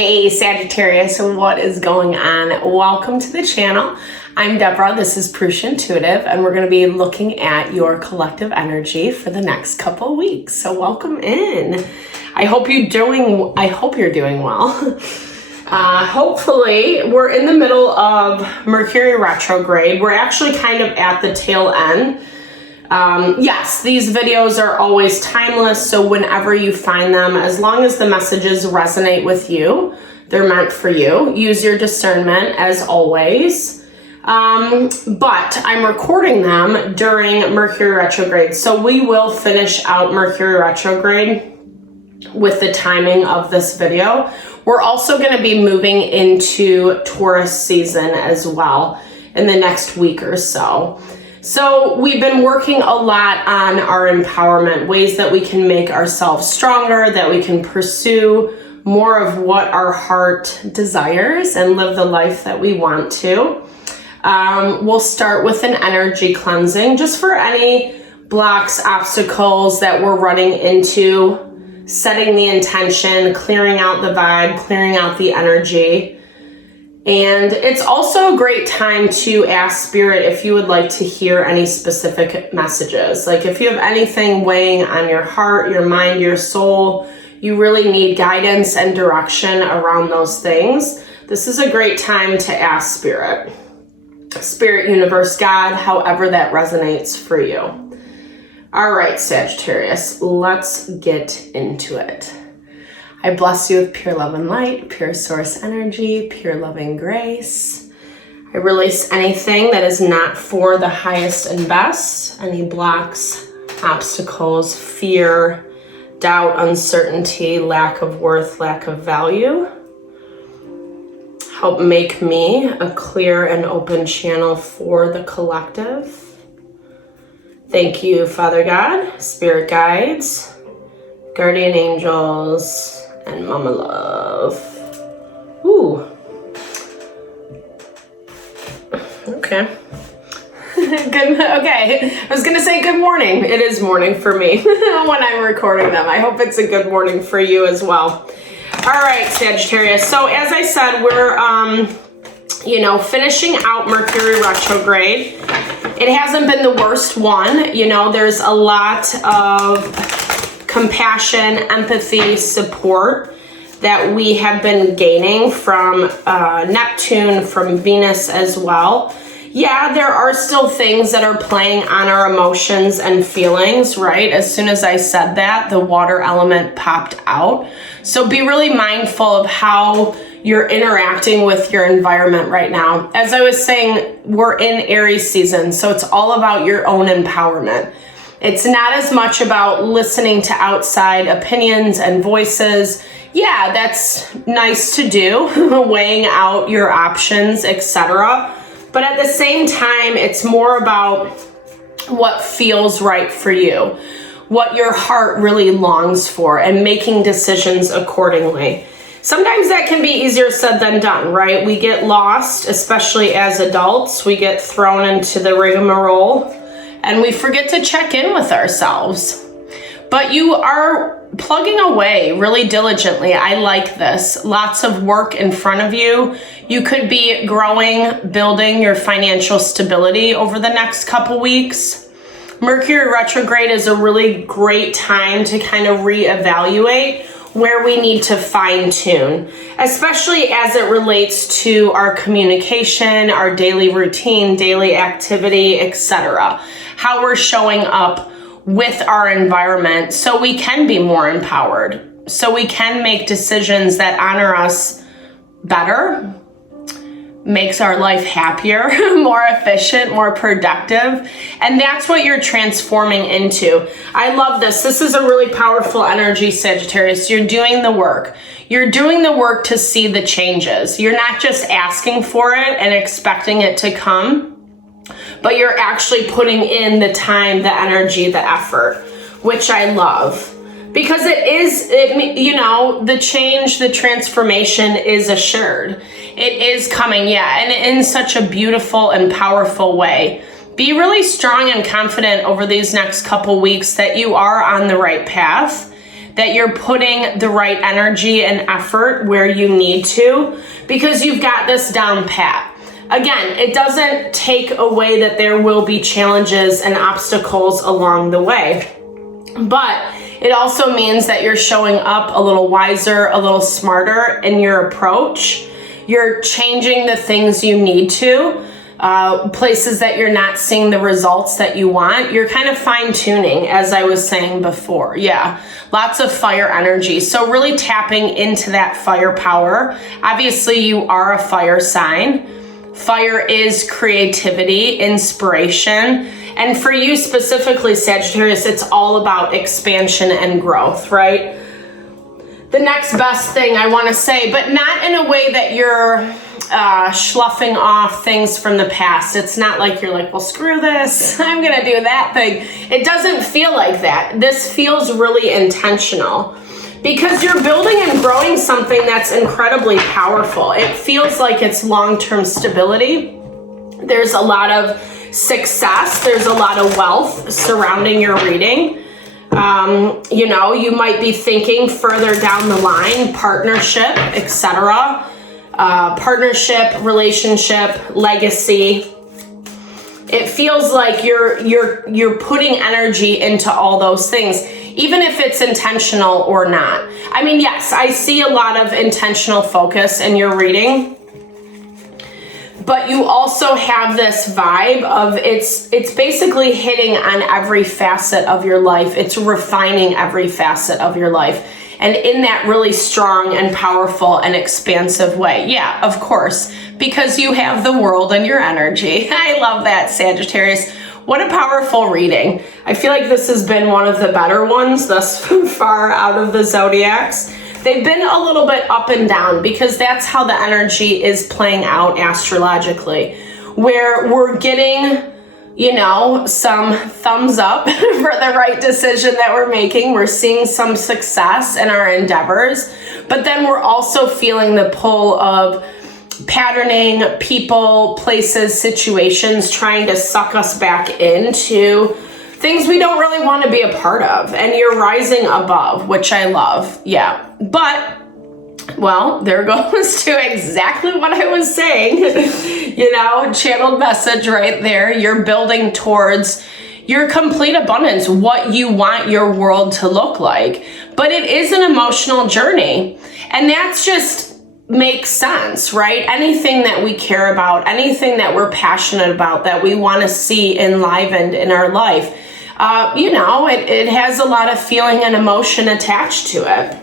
Hey Sagittarius, what is going on? Welcome to the channel. I'm Deborah, this is Purusha Intuitive, and we're going to be looking at your collective energy for the next couple weeks. So welcome in. I hope you're doing well. Hopefully, we're in the middle of Mercury retrograde. We're actually kind of at the tail end. Yes, these videos are always timeless, so whenever you find them, as long as the messages resonate with you, they're meant for you. Use your discernment as always. But I'm recording them during Mercury retrograde, so we will finish out Mercury retrograde with the timing of this video. We're also going to be moving into Taurus season as well in the next week or so. So we've been working a lot on our empowerment, ways that we can make ourselves stronger, that we can pursue more of what our heart desires and live the life that we want to. We'll start with an energy cleansing just for any blocks, obstacles that we're running into, setting the intention, clearing out the vibe, clearing out the energy. And it's also a great time to ask Spirit if you would like to hear any specific messages. Like if you have anything weighing on your heart, your mind, your soul, you really need guidance and direction around those things, this is a great time to ask Spirit. Spirit, universe, God, however that resonates for you. All right, Sagittarius, let's get into it. I bless you with pure love and light, pure source energy, pure loving grace. I release anything that is not for the highest and best, any blocks, obstacles, fear, doubt, uncertainty, lack of worth, lack of value. Help make me a clear and open channel for the collective. Thank you, Father God, Spirit guides, guardian angels, and Mama Love. Ooh. Okay. Okay. I was gonna say good morning. It is morning for me when I'm recording them. I hope it's a good morning for you as well. All right, Sagittarius. So as I said, we're finishing out Mercury retrograde. It hasn't been the worst one. There's a lot of compassion, empathy, support that we have been gaining from Neptune, from Venus as well. Yeah, there are still things that are playing on our emotions and feelings, right? As soon as I said that, the water element popped out. So be really mindful of how you're interacting with your environment right now. As I was saying, we're in Aries season, so it's all about your own empowerment. It's not as much about listening to outside opinions and voices. Yeah, that's nice to do, weighing out your options, etc. But at the same time, it's more about what feels right for you, what your heart really longs for, and making decisions accordingly. Sometimes that can be easier said than done, right? We get lost, especially as adults. We get thrown into the rigmarole, and we forget to check in with ourselves. But you are plugging away really diligently. I like this. Lots of work in front of you. You could be growing, building your financial stability over the next couple weeks. Mercury retrograde is a really great time to kind of reevaluate where we need to fine tune, especially as it relates to our communication, our daily routine, daily activity, etc. How we're showing up with our environment so we can be more empowered, so we can make decisions that honor us better, makes our life happier, more efficient, more productive. And that's what you're transforming into. I love this. This is a really powerful energy, Sagittarius. You're doing the work. You're doing the work to see the changes. You're not just asking for it and expecting it to come, but you're actually putting in the time, the energy, the effort, which I love. Because the change, the transformation is assured. It is coming, and in such a beautiful and powerful way. Be really strong and confident over these next couple weeks that you are on the right path, that you're putting the right energy and effort where you need to, because you've got this down pat. Again, it doesn't take away that there will be challenges and obstacles along the way, but it also means that you're showing up a little wiser, a little smarter in your approach. You're changing the things you need to, places that you're not seeing the results that you want. You're kind of fine tuning, as I was saying before. Yeah, lots of fire energy. So really tapping into that firepower. Obviously, you are a fire sign. Fire is creativity, inspiration. And for you specifically, Sagittarius, it's all about expansion and growth, right? The next best thing I want to say, but not in a way that you're sloughing off things from the past. It's not like you're like, well, screw this, I'm going to do that thing. It doesn't feel like that. This feels really intentional because you're building and growing something that's incredibly powerful. It feels like it's long-term stability. There's a lot of success. There's a lot of wealth surrounding your reading. You know, you might be thinking further down the line, partnership, etc. Partnership, relationship, legacy. It feels like you're putting energy into all those things, even if it's intentional or not. I mean, yes, I see a lot of intentional focus in your reading, but you also have this vibe of it's basically hitting on every facet of your life. It's refining every facet of your life. And in that really strong and powerful and expansive way. Yeah, of course, because you have the world in your energy. I love that, Sagittarius. What a powerful reading. I feel like this has been one of the better ones thus far out of the zodiacs. They've been a little bit up and down because that's how the energy is playing out astrologically, where we're getting, you know, some thumbs up for the right decision that we're making. We're seeing some success in our endeavors, but then we're also feeling the pull of patterning, people, places, situations trying to suck us back into things we don't really want to be a part of. And you're rising above, which I love. Yeah. But, well, there goes to exactly what I was saying. You know, channeled message right there. You're building towards your complete abundance, what you want your world to look like. But it is an emotional journey. And that's just makes sense, right? Anything that we care about, anything that we're passionate about, that we want to see enlivened in our life, you know, it has a lot of feeling and emotion attached to it.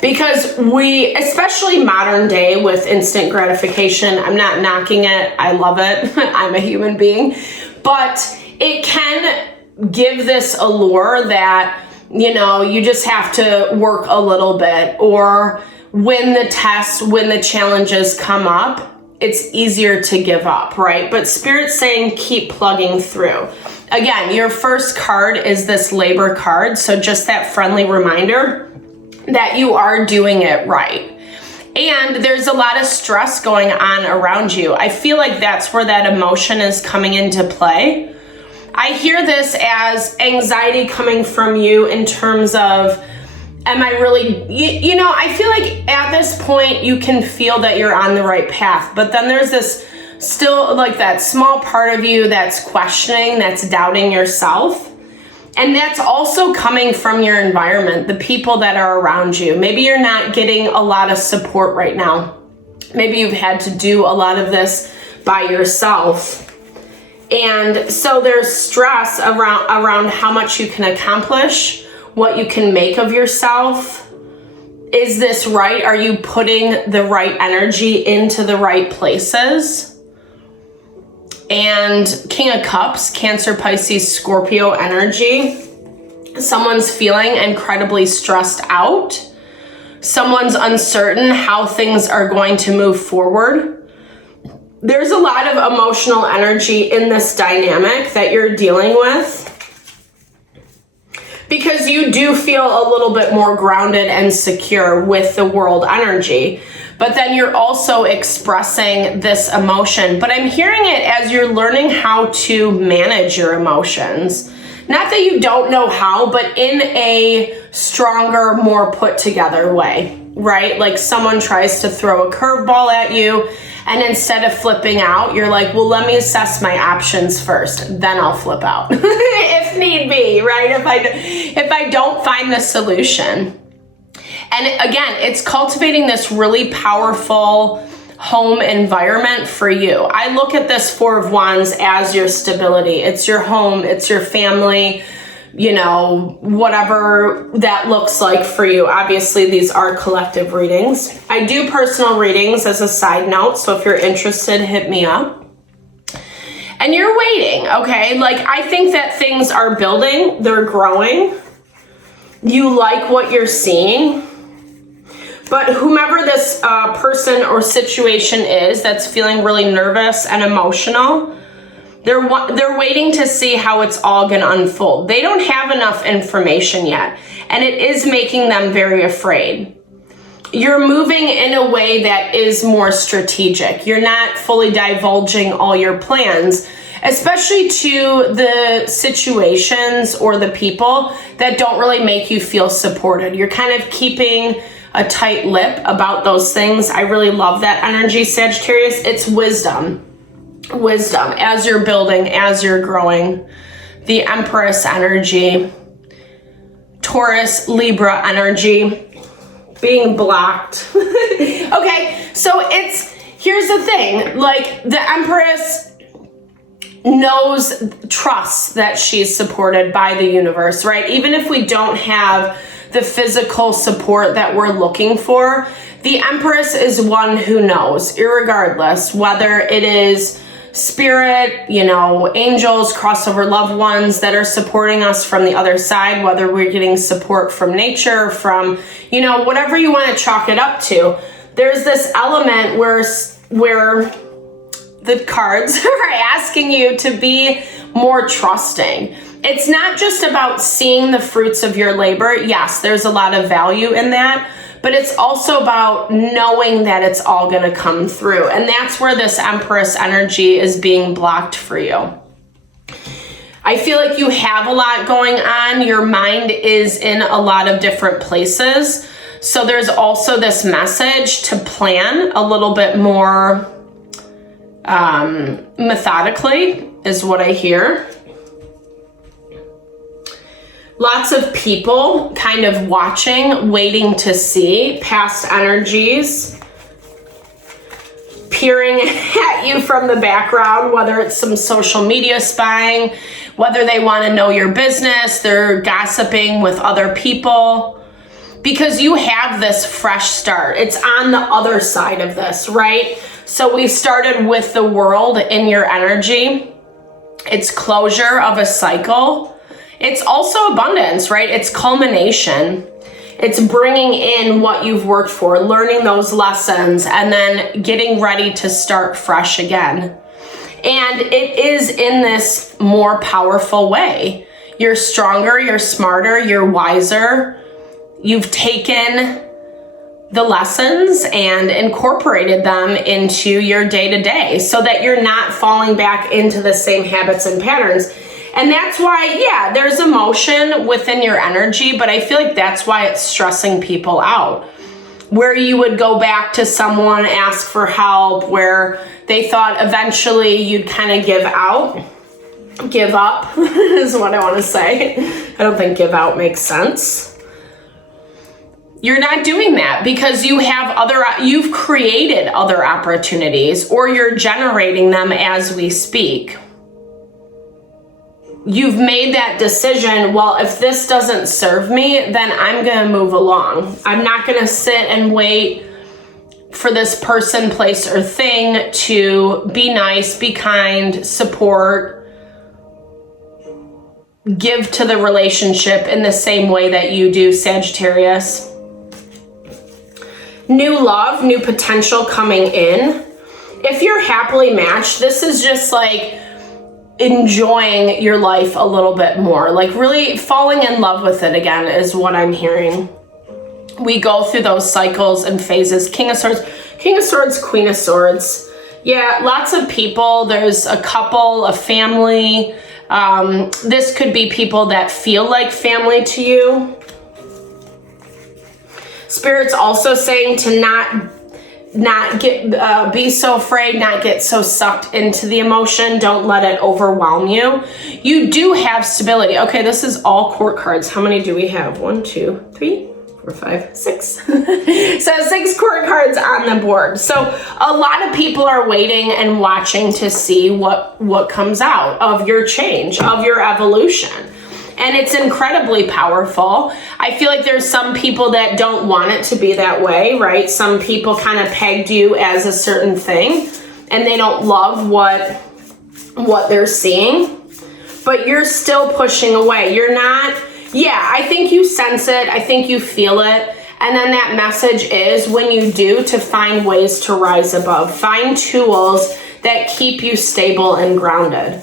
Because we, especially modern day with instant gratification, I'm not knocking it, I love it, I'm a human being, but it can give this allure that, you know, you just have to work a little bit, or when the tests, when the challenges come up, it's easier to give up, right? But Spirit's saying keep plugging through. Again, your first card is this labor card, so just that friendly reminder that you are doing it right. And there's a lot of stress going on around you. I feel like that's where that emotion is coming into play. I hear this as anxiety coming from you in terms of, am I really, you know, I feel like at this point you can feel that you're on the right path, but then there's this still like that small part of you that's questioning, that's doubting yourself. And that's also coming from your environment, the people that are around you. Maybe you're not getting a lot of support right now. Maybe you've had to do a lot of this by yourself. And so there's stress around how much you can accomplish, what you can make of yourself. Is this right? Are you putting the right energy into the right places? And King of Cups, Cancer, Pisces, Scorpio energy. Someone's feeling incredibly stressed out. Someone's uncertain how things are going to move forward. There's a lot of emotional energy in this dynamic that you're dealing with, because you do feel a little bit more grounded and secure with the world energy. But then you're also expressing this emotion. But I'm hearing it as you're learning how to manage your emotions. Not that you don't know how, but in a stronger, more put together way, right? Like someone tries to throw a curveball at you, and instead of flipping out, you're like, well, let me assess my options first, then I'll flip out if need be, right? If I don't find the solution. And again, it's cultivating this really powerful home environment for you. I look at this Four of Wands as your stability. It's your home, it's your family, you know, whatever that looks like for you. Obviously, these are collective readings. I do personal readings as a side note, so if you're interested, hit me up. And you're waiting, okay? Like, I think that things are building, they're growing. You like what you're seeing. But whomever this person or situation is that's feeling really nervous and emotional, they're waiting to see how it's all going to unfold. They don't have enough information yet, and it is making them very afraid. You're moving in a way that is more strategic. You're not fully divulging all your plans, especially to the situations or the people that don't really make you feel supported. You're kind of keeping a tight lip about those things. I really love that energy, Sagittarius. It's wisdom. Wisdom as you're building, as you're growing. The Empress energy. Taurus, Libra energy. Being blocked. Okay, so here's the thing. Like, the Empress trusts that she's supported by the universe, right? Even if we don't have the physical support that we're looking for, the Empress is one who knows, irregardless, whether it is spirit, you know, angels, crossover loved ones that are supporting us from the other side, whether we're getting support from nature, from, you know, whatever you want to chalk it up to. There's this element where the cards are asking you to be more trusting. It's not just about seeing the fruits of your labor. Yes, there's a lot of value in that, but it's also about knowing that it's all going to come through. And that's where this Empress energy is being blocked for you. I feel like you have a lot going on. Your mind is in a lot of different places. So there's also this message to plan a little bit more methodically, is what I hear. Lots of people kind of watching, waiting to see, past energies peering at you from the background, whether it's some social media spying, whether they want to know your business, they're gossiping with other people, because you have this fresh start. It's on the other side of this, right? So we started with the world in your energy. It's closure of a cycle. It's also abundance, right? It's culmination. It's bringing in what you've worked for, learning those lessons, and then getting ready to start fresh again. And it is in this more powerful way. You're stronger, you're smarter, you're wiser. You've taken the lessons and incorporated them into your day-to-day so that you're not falling back into the same habits and patterns. And that's why, yeah, there's emotion within your energy, but I feel like that's why it's stressing people out. Where you would go back to someone, ask for help, where they thought eventually you'd kind of give up is what I want to say. I don't think give out makes sense. You're not doing that because you've created other opportunities, or you're generating them as we speak. You've made that decision, well, if this doesn't serve me, then I'm going to move along. I'm not going to sit and wait for this person, place, or thing to be nice, be kind, support, give to the relationship in the same way that you do, Sagittarius. New love, new potential coming in. If you're happily matched, this is just like enjoying your life a little bit more, like really falling in love with it again is what I'm hearing. We go through those cycles and phases. King of Swords, Queen of Swords. Yeah, lots of people. There's a couple, a family, This could be people that feel like family to you. Spirit's also saying to not get be so afraid, not get so sucked into the emotion. Don't let it overwhelm you. You do have stability. Okay, this is all court cards. How many do we have? 1, 2, 3, 4, 5, 6. So 6 court cards on the board. So a lot of people are waiting and watching to see what comes out of your change, of your evolution. And it's incredibly powerful. I feel like there's some people that don't want it to be that way, right? Some people kind of pegged you as a certain thing and they don't love what they're seeing, but you're still pushing away. You're not, yeah, I think you sense it. I think you feel it. And then that message is when you do to find ways to rise above, find tools that keep you stable and grounded.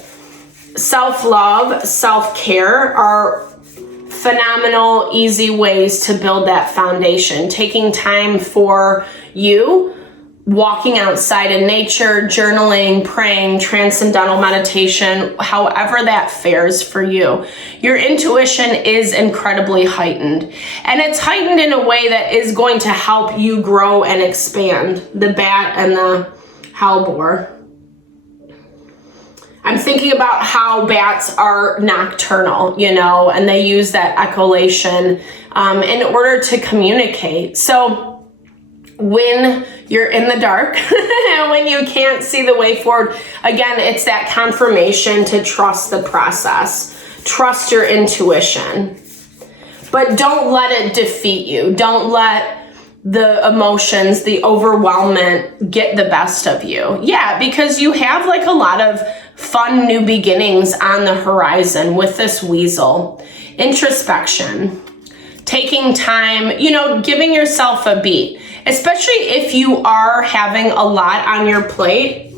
Self-love, self-care are phenomenal, easy ways to build that foundation. Taking time for you, walking outside in nature, journaling, praying, transcendental meditation, however that fares for you. Your intuition is incredibly heightened. And it's heightened in a way that is going to help you grow and expand. The bat and the hellebore. I'm thinking about how bats are nocturnal, you know, and they use that echolation in order to communicate. So when you're in the dark, when you can't see the way forward, again, it's that confirmation to trust the process, trust your intuition, but don't let it defeat you. Don't let the emotions, the overwhelmment get the best of you. Yeah, because you have like a lot of fun new beginnings on the horizon with this weasel. Introspection, taking time, you know, giving yourself a beat, especially if you are having a lot on your plate.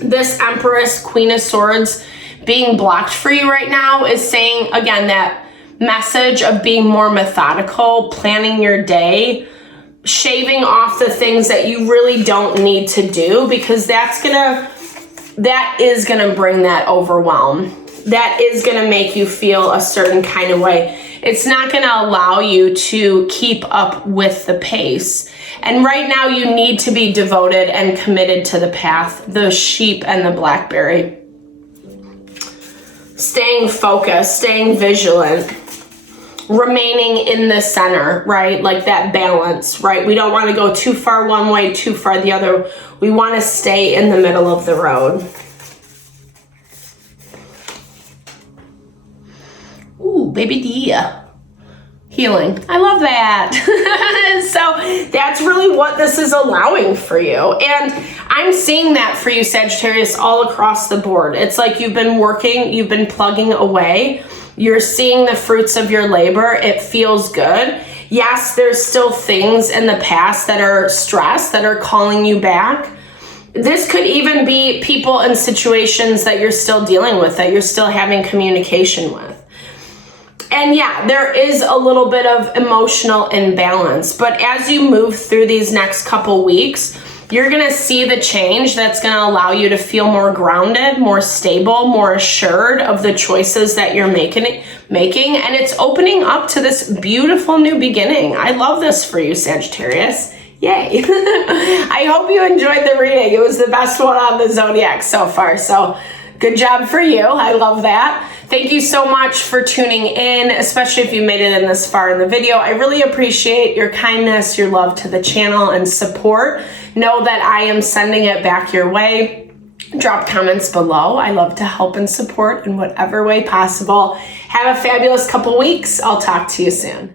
This Empress, Queen of Swords being blocked for you right now is saying, again, that message of being more methodical, planning your day, shaving off the things that you really don't need to do, because that is gonna bring that overwhelm. That is gonna make you feel a certain kind of way. It's not gonna allow you to keep up with the pace. And right now you need to be devoted and committed to the path, the sheep and the blackberry. Staying focused, staying vigilant, remaining in the center, right? Like that balance, right? We don't want to go too far one way, too far the other. We want to stay in the middle of the road. Ooh, baby dear. Healing. I love that. So that's really what this is allowing for you. And I'm seeing that for you, Sagittarius, all across the board. It's like you've been working, you've been plugging away. You're seeing the fruits of your labor. It feels good. Yes, there's still things in the past that are stress, that are calling you back. This could even be people and situations that you're still dealing with, that you're still having communication with. And yeah, there is a little bit of emotional imbalance, but as you move through these next couple weeks, you're gonna see the change that's gonna allow you to feel more grounded, more stable, more assured of the choices that you're making, and it's opening up to this beautiful new beginning. I love this for you, Sagittarius. Yay. I hope you enjoyed the reading. It was the best one on the Zodiac so far, so good job for you. I love that. Thank you so much for tuning in, especially if you made it in this far in the video. I really appreciate your kindness, your love to the channel, and support. Know that I am sending it back your way. Drop comments below. I love to help and support in whatever way possible. Have a fabulous couple weeks. I'll talk to you soon.